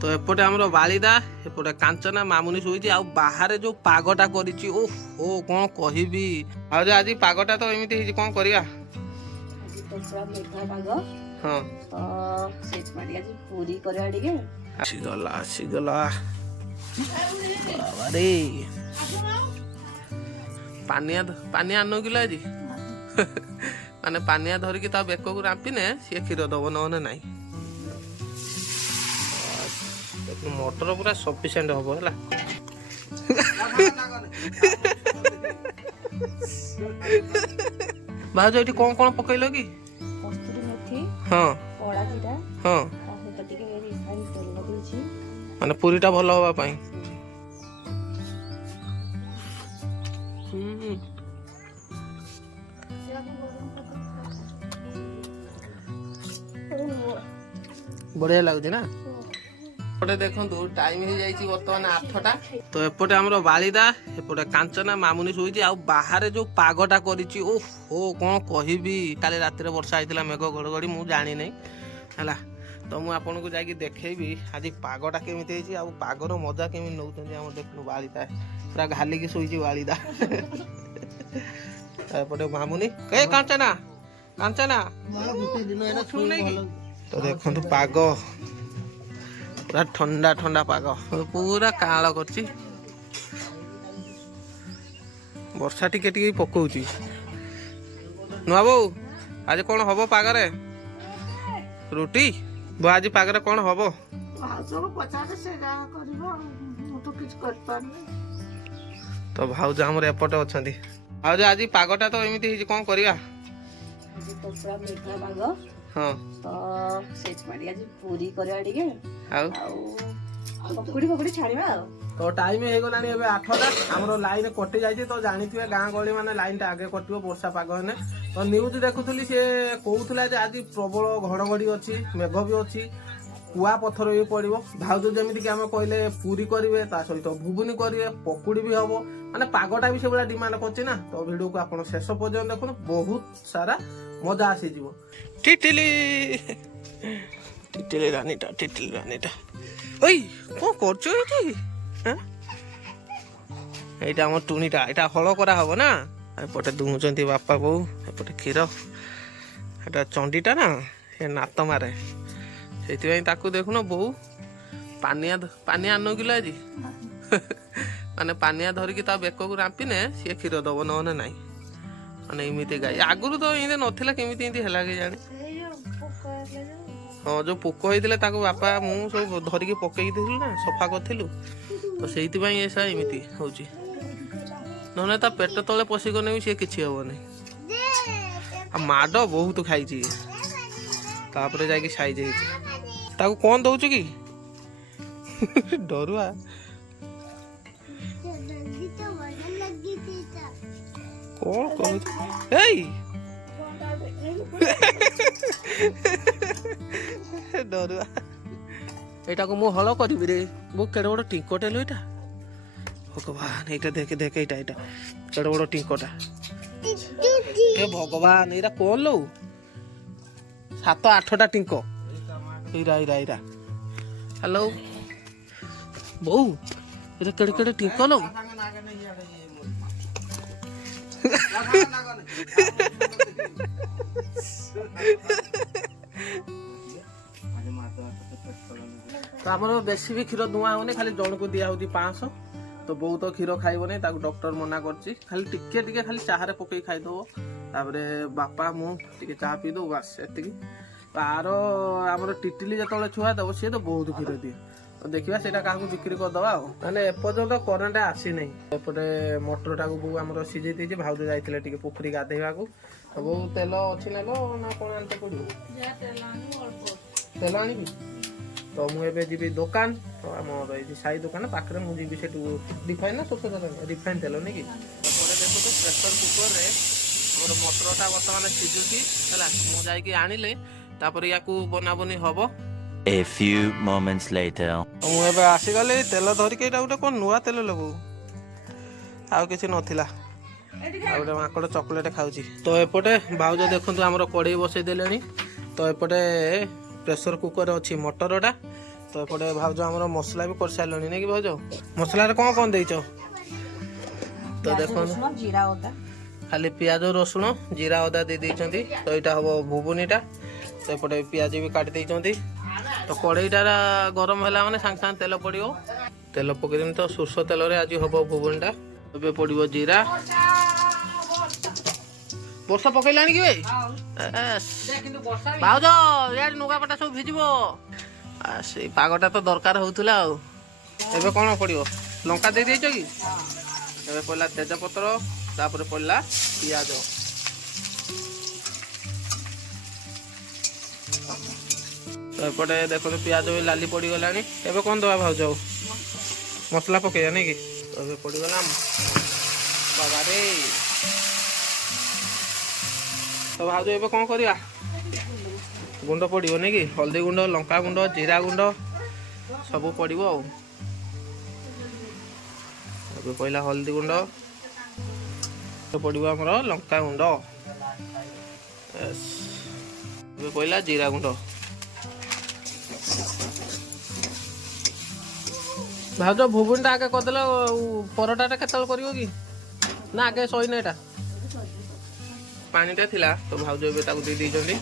तो एपटे आमर बालिदा एपटे कांचना मामुनी शोई आ बाहर जो पागटा करिछि ओ कौन कहबी आज पागटा तो एमती कौन करिया हाँ आसीगला बाबारे पानिया पानिया आन किलो आज माने पानिया धरिकी ता बेक को रांपिने सी क्षीर दब नहे नाई मोटर पूरा सफिशिएंट हम है भाज ये कौन कौन पकईल कि हाँ हाँ माने पूरीटा भल हवा पाई बढ़िया लगुच ना एपटे देखो टाइम हो जाइए बर्तमान 8टा तो एपटे आमर बालिदा एपटे कांचना मामुनी शोई आ बाहर जो पागटा करिछि ओ कौन कहबी काली रात वर्षा होता मेघ घड़घड़ी मु जानी नहीं है तो मुझे आपन को जाकि देखेबी आज पागटा केमी आ पागर मजा केमी नौ देखु बालिदा पूरा घालिकी शोई बालिदा एपटे मामुनी कहे कांचना कांचना तो देखो पाग पूरा ठंडा ठंडा पाग पूरा काल कर वर्षा टिके टिके पकाउची नुआ बो आज कौन हम पागरे रुटी बो आज पागरे कौन हम तो भाउज आमर एपटे अच्छा भाउज आज पागटा तो एमती कौन करिया हाँ तो पूरी पकड़ी छाड़िबा तो टाइम हो गलानी एबे 8टा हमरो लाइन कटि जाइए तो जानिथिबे गाँ गली माने लाइन टा आगे कटिबो वर्षा पाग हेने तो न्यूज देखुथली से कहूथला जे आज प्रबल घड़घड़ी अछि मेघ भी अछि कुआ पत्थर भी पड़िबो भाउज जेमिति कि हम कहले पूरी करिवे ता सहित भुबुनी करिवे पकुड़ी भी हबो माने पागटा भी से बड़ा डिमांड करछि ना तो वीडियो को आपण शेष पर्यंत देखुन बहुत सारा मजा आसी जीवो टिटिली टिटिली रानीटा ओई को करछो एठी हैं एटा हमर टुनीटा एटा हळ करा हबो ना एपटे दुहुचंती बापा बो एपटे क्षीर एटा चंडीटा ना ए नात मारे सेति ताकू देखुन बो पानिया आन किलो आज माने पानिया धरिकी ता बेक को रांपिने सी क्षीर दब नहे नाई माने इमिते गाय आगुरु तो इने नथिला केमिति इति हला के जाने हाँ जो पोक होइतिले ताको बापा मु सब धरिकी पकई देथिलु ना सफा करथिलु तो सेति पई ऐसा इमिति होउची नने ता पेट तले पसी गने भी से किछि होबो नै आ माडो बहुत खाई छी तापरे जाकी साई जाई ताको कोन दउछु की डरुआ कौन कहू एई डरुआ एटा को मु हल करबी रे मु केडे बड़ टिंकोटे लो एटा भगवान एटा देखे देखे एटा केडे बड़ टिंकोटा ए भगवान एरा कोन लो 7-8टा टिंको इरा हेलो बो एरा केडे केडे टिंको लो तो आमर बेसी भी क्षीर दुआ होने खाली जन को दिया होती 500 तो बहुत क्षीर खाइबनी ताको डॉक्टर मना करछि खाली टिके टिके खाली चाहारे पकई खाइ दो तापरे बापा मु टिके चाह पी दो बस एतिकी आरो आमर टिटिली जतले छुआ दब से तो बहुत क्षीर दिए तो देखिबा सेटा काहू बिक्री कर दबा माने एपर्यंत करेंट आसी नहीं एपटे मटर टाको बो हमर सिझे देछि भाउज जाइतिले टिके पोखरी गाधेबा को तो बो तेल अछि नेलो ना कोन आनते पड़ो जा तेल आनिबी तो मु एबे जीबी दुकान तो हमर ए साई दुकान पाखरे मु जीबी सेटू रिफाइन ना सोसो रिफाइन तेल नै कि परे देखो तो प्रेशर कुकर रे हमर मटरटा वर्तमान सिझुची हला मु जाई कि आनिले तापर याकू बनाबनी हबो A few moments later. मु एबे आसी गले तेल धरिके एटा उटा कोन नुआ तेल लगो आउ किछि नथिला आ उटा माकड़ चॉकलेट खाउची तो एपटे भाउज देखंतु हमर कड़ई बसै देलेनी तो एपटे प्रेशर कुकर अछि मटरटा ତ ଏପଟେ ଭାଉଜ ଆମର ମସଲା ବି କରିସାରିଲଣି ନାଇଁ କି ଭାଉଜ? ମସଲାରେ କ'ଣ ଦେଇଛ? ତ ଦେଖନ୍ତୁ ଜିରା ଅଦା ଖାଲି ପିଆଜ ରସୁଣ ଜିରା ଅଦା ଦେଇଛନ୍ତି। ତ ଏଇଟା ହବ ଭୁବୁନିଟା। ତ ଏପଟେ ପିଆଜ ବି କାଟି ଦେଇଛନ୍ତି। ତ କଡ଼େଇଟା ଗରମ ହେଲା ମାନେ ସାଙ୍ଗେ ସାଙ୍ଗେ ତେଲ ପଡ଼ିବ। ତେଲ ପକେଇଦେନି ତ ସୋରିଷ ତେଲରେ ଆଜି ହବ ଭୁବୁନିଟା। ଏବେ ପଡ଼ିବ ଜିରା। ବର୍ଷା ପକେଇଲାଣି କି ଭାଇ? ଭାଉଜ ଇଆଡ଼େ ଲୁଗାପଟା ସବୁ ଭିଜିବ। ସେଇ ପାଗଟା ତ ଦରକାର ହଉଥିଲା ଆଉ। ଏବେ କ'ଣ ପଡ଼ିବ? ଲଙ୍କା ଦେଇଛ କି? ଏବେ ପଡ଼ିଲା ତେଜପତ୍ର, ତାପରେ ପଡ଼ିଲା ପିଆଜ। ତ ଏପଟେ ଦେଖନ୍ତୁ ପିଆଜ ବି ଲାଲି ପଡ଼ିଗଲାଣି। ଏବେ କ'ଣ ଦେବା ଭାଉଜ? ମସଲା ପକେଇବା ନାଇଁ କି? ତ ଏବେ ପଡ଼ିଗଲା ବାବାରେ। ତ ଭାଉଜ ଏବେ କ'ଣ କରିବା? ଗୁଣ୍ଡ ପଡ଼ିବ ନାଇଁ କି? ହଳଦୀ ଗୁଣ୍ଡ, ଲଙ୍କା ଗୁଣ୍ଡ, ଜିରା ଗୁଣ୍ଡ ସବୁ ପଡ଼ିବ ଆଉ। ଏବେ ପଡ଼ିଲା ହଳଦୀ ଗୁଣ୍ଡ, ପଡ଼ିବ ଆମର ଲଙ୍କା ଗୁଣ୍ଡ, ଏବେ ପଡ଼ିଲା ଜିରା ଗୁଣ୍ଡ। ଭାଉଜ ଭୁବୁନିଟା ଆଗେ କରିଦେଲ, ପରଟାଟା କେତେବେଳେ କରିବ କି? ନା ଆଗେ ସଇନେ ଏଇଟା? ପାଣିଟା ଥିଲା ତ ଭାଉଜ ଏବେ ତାକୁ ଦେଇ ଦେଇଛନ୍ତି।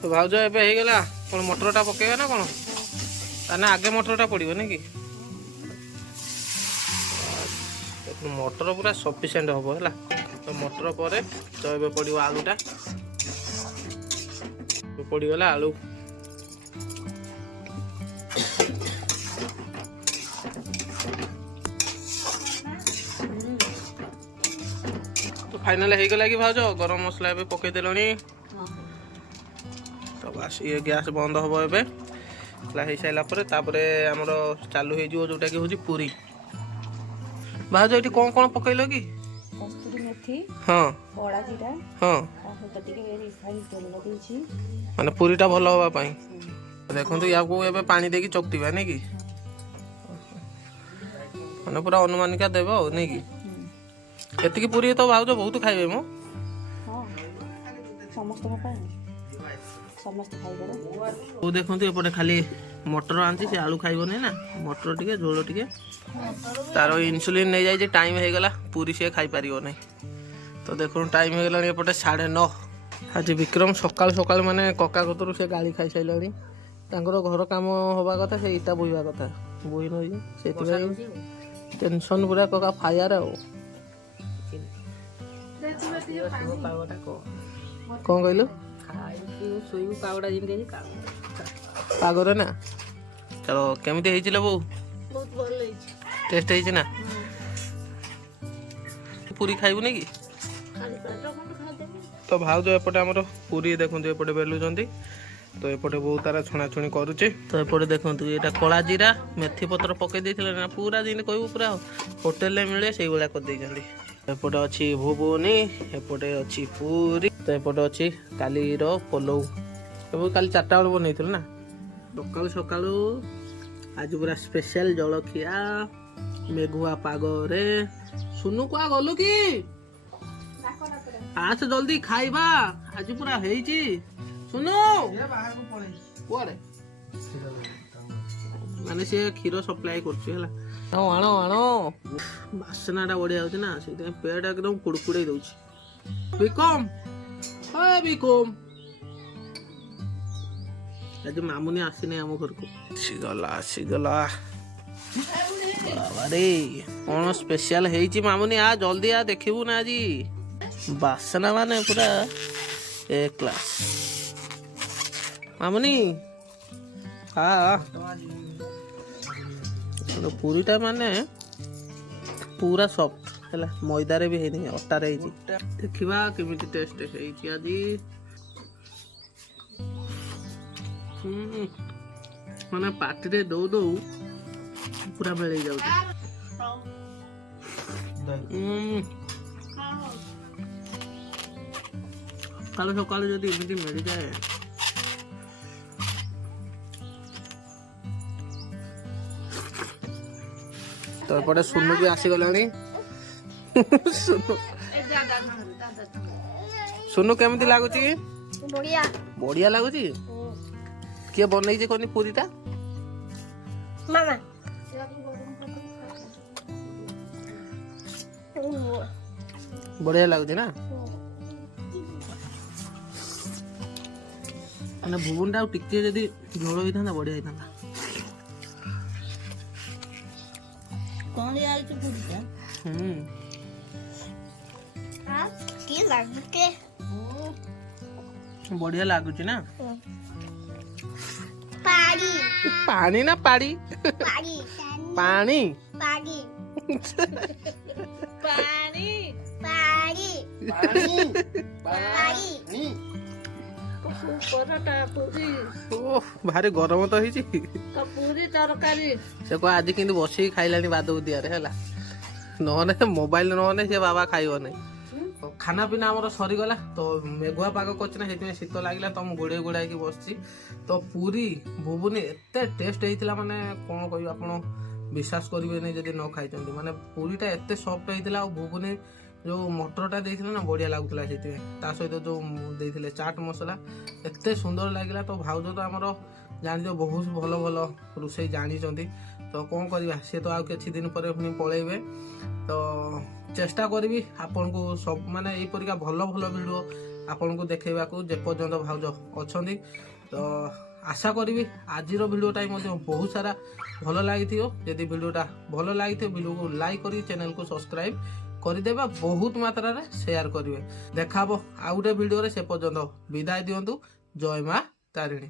ତ ଭାଉଜ ଏବେ ହେଇଗଲା। କ'ଣ ମଟରଟା ପକେଇବା ନା କ'ଣ? ତାହେଲେ ଆଗେ ମଟରଟା ପଡ଼ିବ ନାଇଁ କି? ମଟର ପୁରା ସଫିସିଏଣ୍ଟ ହବ ହେଲା। ତ ମଟର ପରେ ତ ଏବେ ପଡ଼ିବ ଆଳୁଟା। ପଡ଼ିଗଲା ଆଳୁ। ତ ଫାଇନାଲ ହେଇଗଲା କି ଭାଉଜ? ଗରମ ମସଲା ଏବେ ପକେଇଦେଲଣି। ତ ବାସ୍ ଇଏ ଗ୍ୟାସ୍ ବନ୍ଦ ହବ ଏବେ। ହେଇସାରିଲା ପରେ ତାପରେ ଆମର ଚାଲୁ ହେଇଯିବ ଯୋଉଟା କି ହଉଛି ପୁରୀ। ଭାଉଜ ଏଠି କ'ଣ କ'ଣ ପକେଇଲ କି? କସ୍ତୁରୀ ମେଥି, ହଁ କଳା ଜିରା, ହଁ ଟିକେ ରିଫାଇନ ତେଲ ଦେଇଛି, ମାନେ ପୁରୀଟା ଭଲ ହବା ପାଇଁ। ଦେଖନ୍ତୁ ୟାକୁ ଏବେ ପାଣି ଦେଇକି ଚକଟିବା ନାଇଁ କି? ମାନେ ପୁରା ଅନୁମାନିକା ଦେବ ଆଉ ନାଇଁ କି? ଏତିକି ପୁରୀ ତ ଭାଉଜ ବହୁତ ଖାଇବେ ମୁଁ। ହଁ ସମସ୍ତଙ୍କ ପାଇଁ, ସମସ୍ତେ ଖାଇବେ। ହଉ ଦେଖନ୍ତୁ ଏପଟେ ଖାଲି ମଟର ଆଣିଛି, ସେ ଆଳୁ ଖାଇବନି ନା। ମଟର ଟିକେ ଝୋଳ ଟିକେ, ତାର ଇନ୍ସୁଲିନ୍ ନେଇଯାଇଛି। ଟାଇମ୍ ହେଇଗଲା, ପୁରୀ ସିଏ ଖାଇପାରିବ ନାହିଁ। ତ ଦେଖନ୍ତୁ ଟାଇମ୍ ହେଇଗଲାଣି ଏପଟେ 9:30। ଆଜି ବିକ୍ରମ ସକାଳୁ ସକାଳୁ ମାନେ କକା କତରୁ ସେ ଗାଳି ଖାଇସାରିଲାଣି। ତାଙ୍କର ଘର କାମ ହବା କଥା, ସେ ଇଟା ବୋହିବା କଥା ବୋହି ନଉଛି। ସେଥିପାଇଁ ଟେନସନ୍ ପୁରା କକା ଫାୟାର ଆଉ। କ'ଣ କହିଲୁ? ପାଗରେ ନା। ଚलो କେମିତି ହେଇଛି ଲୋ ବୋଉ? ବହୁତ ଭଲ ହେଇଛି। ଟେଷ୍ଟ ହେଇଛି ନା? ପୁରୀ ଖାଇବୁନି କି? ତ ଭାଉଜ ଏପଟେ ଆମର ପୁରୀ ଦେଖନ୍ତୁ ଏପଟେ ବେଲୁଛନ୍ତି। ତ ଏପଟେ ବହୁତ ତାର ଛଣାଛୁଣି କରୁଛି। ତ ଏପଟେ ଦେଖନ୍ତୁ ଏଇଟା କଳା ଜିରା ମେଥି ପତ୍ର ପକେଇ ଦେଇଥିଲେ ନା, ପୁରା ଯେମିତି କହିବୁ ପୁରା ହୋଟେଲରେ ମିଳେ ସେଇଭଳିଆ କରିଦେଇଛନ୍ତି। ଏପଟେ ଅଛି ଭୁବୁନି, ଏପଟେ ଅଛି ପୁରୀ, ତ ଏପଟେ ଅଛି କାଲିର ପଲଉ। ଏବେ କାଲି 4ଟା ବେଳେ ବନେଇଥିଲୁ ନା। ସକାଳୁ ସକାଳୁ ଆଜି ପୁରା ସ୍ପେଶାଲ ଜଳଖିଆ ମେଘୁଆ ପାଗରେ। ସୁନୁ କୁଆ ଗଲୁ କି? ଆସ ଜଲ୍ଦି ଖାଇବା, ଆଜି ପୁରା ହେଇଛି। ସୁନୁ କୁଆଡେ? ମାନେ ସେ କ୍ଷୀର ସପ୍ଲାଏ କରୁଛି ହେଲା। ଆଣ ଆଣ, ବାସ୍ନାଟା ବଢିଆ ହଉଛି ନା, ସେଇଥିପାଇଁ ପେଟ ଏକଦମ କୁଡକୁଡେଇ ଦଉଛି। ବିକମ ବିକମ ଆଜି ମାମୁନି ଆସିନି ଆମ ଘରକୁ। ଆସିଗଲା ବାବାରେ। କ'ଣ ସ୍ପେଶାଲ ହେଇଛି ମାମୁନି? ଆ ଜଲ୍ଦି ଆ, ଦେଖିବୁ ନା ଆଜି ବାସ୍ନା ମାନେ ପୁରା ଏ କ୍ଲାସ୍। ମାମୁନି ପୁରୀଟା ମାନେ ପୁରା ସଫ୍ଟ ହେଲା, ମଇଦାରେ ବି ହେଇନି, ଅଟାରେ ହେଇଛି। ଦେଖିବା କେମିତି ଟେଷ୍ଟ ହେଇଛି ଆଜି। ମାନେ ପାଟିରେ ଦଉ ଦଉ ପୁରା ମିଳେଇ ଯାଉଛି। ସକାଳୁ ସକାଳୁ ଯଦି ଏମିତି ମିଳିଯାଏ। ତ ଏପଟେ ସୁନୁ ବି ଆସିଗଲାଣି। ସୁନୁ କେମିତି ଲାଗୁଛି? ବଢିଆ ବଢିଆ ଲାଗୁଛି। किए बनई कोनी पूरीटा मामा बढ़िया लगुच ना ମାନେ ଭୁବନଟା ଆଉ ଟିକେ ଯଦି ଝୋଳ ହେଇଥାନ୍ତା ବଢିଆ ହେଇଥାନ୍ତା। କଣ ଯାଉଛି ପୁରୀଟା କି ଲାଗୁଛି ବଢିଆ ଲାଗୁଛି ନା ପାଣି ପାଣି ନା ପାଡ଼ି ପାଣି ପାଣି ପାଣି ପାଣି ପାଣି ପାଣି ପରଟା ପୁରୀ ଓଃ ଭାରି ଗରମ ତ ହେଇଛି ପୁରୀ ତରକାରୀ ସେ କହ ଆଜି କିନ୍ତୁ ବସିକି ଖାଇଲାଣି ବାଦ ଦିଆରେ ହେଲା ନହେଲେ ମୋବାଇଲ ନହେଲେ ସେ ବାବା ଖାଇବନି। ଖାନା ପିନା ଆମର ସରିଗଲା ତ ମେଘୁଆ ପାଗ କରିଛି ନା ସେଥିପାଇଁ ଶୀତ ଲାଗିଲା ତ ମୁଁ ଗୋଡ଼େଇ ଗୋଡ଼ାଇକି ବସିଛି। ତ ପୁରୀ ଘୁଗୁନି ଏତେ ଟେଷ୍ଟ ହେଇଥିଲା ମାନେ କ'ଣ କହିବି ଆପଣ ବିଶ୍ୱାସ କରିବେନି ଯଦି ନ ଖାଇଛନ୍ତି। ମାନେ ପୁରୀଟା ଏତେ ସଫ୍ଟ ହେଇଥିଲା ଆଉ ଘୁଗୁନି ଯେଉଁ ମଟରଟା ଦେଇଥିଲେ ନା ବଢ଼ିଆ ଲାଗୁଥିଲା ସେଥିପାଇଁ ତା ସହିତ ଯେଉଁ ଦେଇଥିଲେ ଚାଟ୍ ମସଲା ଏତେ ସୁନ୍ଦର ଲାଗିଲା। ତ ଭାଉଜ ତ ଆମର ଜାଣିଛ ବହୁତ ଭଲ ଭଲ ରୋଷେଇ ଜାଣିଛନ୍ତି ତ କ'ଣ କରିବା ସେ ତ ଆଉ କିଛି ଦିନ ପରେ ପୁଣି ପଳେଇବେ। ତ ଚେଷ୍ଟା କରିବି ଆପଣଙ୍କୁ ସବୁ ମାନେ ଏଇପରିକା ଭଲ ଭଲ ଭିଡ଼ିଓ ଆପଣଙ୍କୁ ଦେଖେଇବାକୁ ଯେପର୍ଯ୍ୟନ୍ତ ଭାଉଜ ଅଛନ୍ତି। ତ ଆଶା କରିବି ଆଜିର ଭିଡ଼ିଓଟା ମଧ୍ୟ ବହୁତ ସାରା ଭଲ ଲାଗିଥିବ। ଯଦି ଭିଡ଼ିଓଟା ଭଲ ଲାଗିଥିବ ଭିଡ଼ିଓକୁ ଲାଇକ୍ କରି ଚ୍ୟାନେଲକୁ ସବସ୍କ୍ରାଇବ୍ କରିଦେବା ବହୁତ ମାତ୍ରାରେ ସେୟାର କରିବେ। ଦେଖାହବ ଆଉ ଗୋଟେ ଭିଡ଼ିଓରେ ସେ ପର୍ଯ୍ୟନ୍ତ ବିଦାୟ ଦିଅନ୍ତୁ। ଜୟ ମା ତାରିଣୀ।